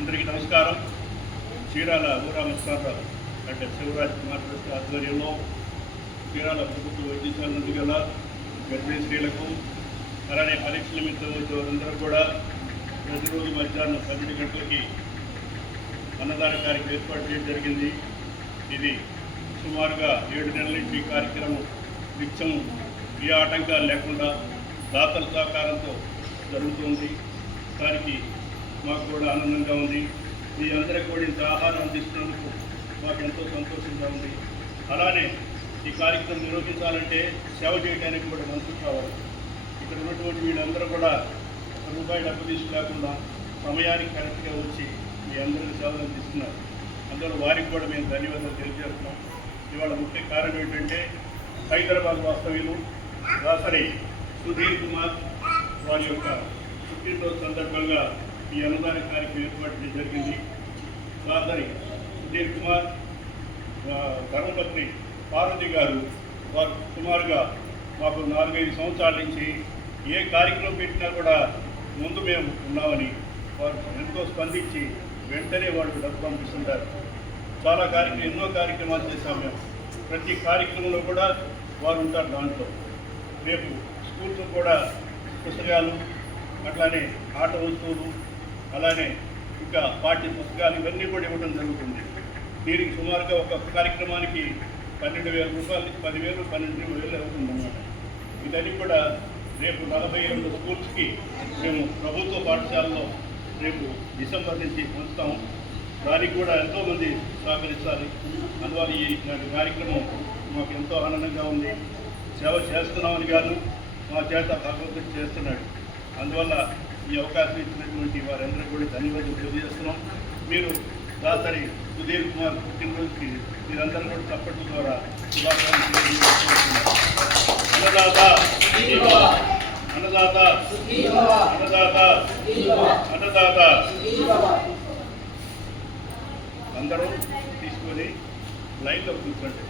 అందరికీ నమస్కారం. చీరాల ఊరామస్కారరావు అంటే శివరాజ్ కుమార్ ట్రస్ట్ ఆధ్వర్యంలో చీరాల ప్రభుత్వ వైద్యశాల నుండి గల గర్భిణీ స్త్రీలకు అలానే పరీక్ష నిమిత్తం వచ్చే వారందరూ కూడా ప్రతిరోజు మధ్యాహ్నం 9 గంటలకి అన్నదాన కార్యక్రమం ఏర్పాటు చేయడం జరిగింది. ఇది సుమారుగా 7 నెలల నుంచి ఈ కార్యక్రమం నిత్యం ఏ ఆటంకాలు లేకుండా దాతల సహకారంతో జరుగుతుంది. దానికి మాకు కూడా ఆనందంగా ఉంది. మీ అందరికీ కూడా ఇంత ఆహారం అందిస్తున్నందుకు మాకు ఎంతో సంతోషంగా ఉంది. అలానే ఈ కార్యక్రమం నిర్వహించాలంటే సేవ చేయడానికి కూడా మనసు కావాలి. ఇక్కడ ఉన్నటువంటి వీళ్ళందరూ కూడా రూపాయి డబ్బు తీసుకురాకుండా సమయానికి కరెక్ట్గా వచ్చి మీ అందరికీ సేవలు అందిస్తున్నారు. అందులో వారికి కూడా మేము ధన్యవాదాలు తెలియజేస్తున్నాం. ఇవాళ ముఖ్య కారణం ఏంటంటే హైదరాబాద్ వాస్తవ్యులు దాసరి సుధీర్ కుమార్ వారి యొక్క పుట్టినరోజు సందర్భంగా ఈ అన్నదాన కార్యక్రమం ఏర్పాటు చేయడం జరిగింది. దాసరి సుధీర్ కుమార్ ధర్మపత్ని పార్వతి గారు వారు సుమారుగా మాకు 4-5 సంవత్సరాల నుంచి ఏ కార్యక్రమం పెట్టినా కూడా ముందు మేము ఉన్నామని వారు ఎంతో స్పందించి వెంటనే వాళ్ళకు డబ్బు పంపిస్తుంటారు. చాలా ఎన్నో కార్యక్రమాలు చేశాం మేము. ప్రతి కార్యక్రమంలో కూడా వారు ఉంటారు. దాంట్లో రేపు స్కూల్తో కూడా పుస్తకాలు, అట్లానే ఆట వస్తువులు, అలానే ఇంకా పాఠ్య పుస్తకాలు ఇవన్నీ కూడా ఇవ్వడం జరుగుతుంది. దీనికి సుమారుగా ఒక కార్యక్రమానికి 12,000 రూపాయల నుంచి 10,000, 12,000 అవుతుందన్నమాట. ఇదన్నీ కూడా రేపు 42 స్కూల్స్కి మేము ప్రభుత్వ పాఠశాలలో రేపు డిసెంబర్ నుంచి పంచుతాము. దానికి కూడా ఎంతోమంది సహకరిస్తారు. అందువల్ల ఈ కార్యక్రమం మాకు ఎంతో ఆనందంగా ఉంది. సేవ చేస్తున్నామని కాదు, మా చేత భగవంతుడు చేస్తున్నాడు. అందువల్ల ఈ అవకాశం ఇచ్చినటువంటి వారందరూ కూడా ధన్యవాదాలు తెలియజేస్తున్నాం. మీరు దాసరి సుధీర్ కుమార్ పుట్టినరోజుకి మీరందరూ కూడా చప్పట్ల ద్వారా శుభాకాంక్షలు తెలియజేస్తున్నారు. అన్నదాత అన్నదాత అన్నదాత అన్నదాత అందరూ తీసుకొని లైన్లో కూర్చోండి.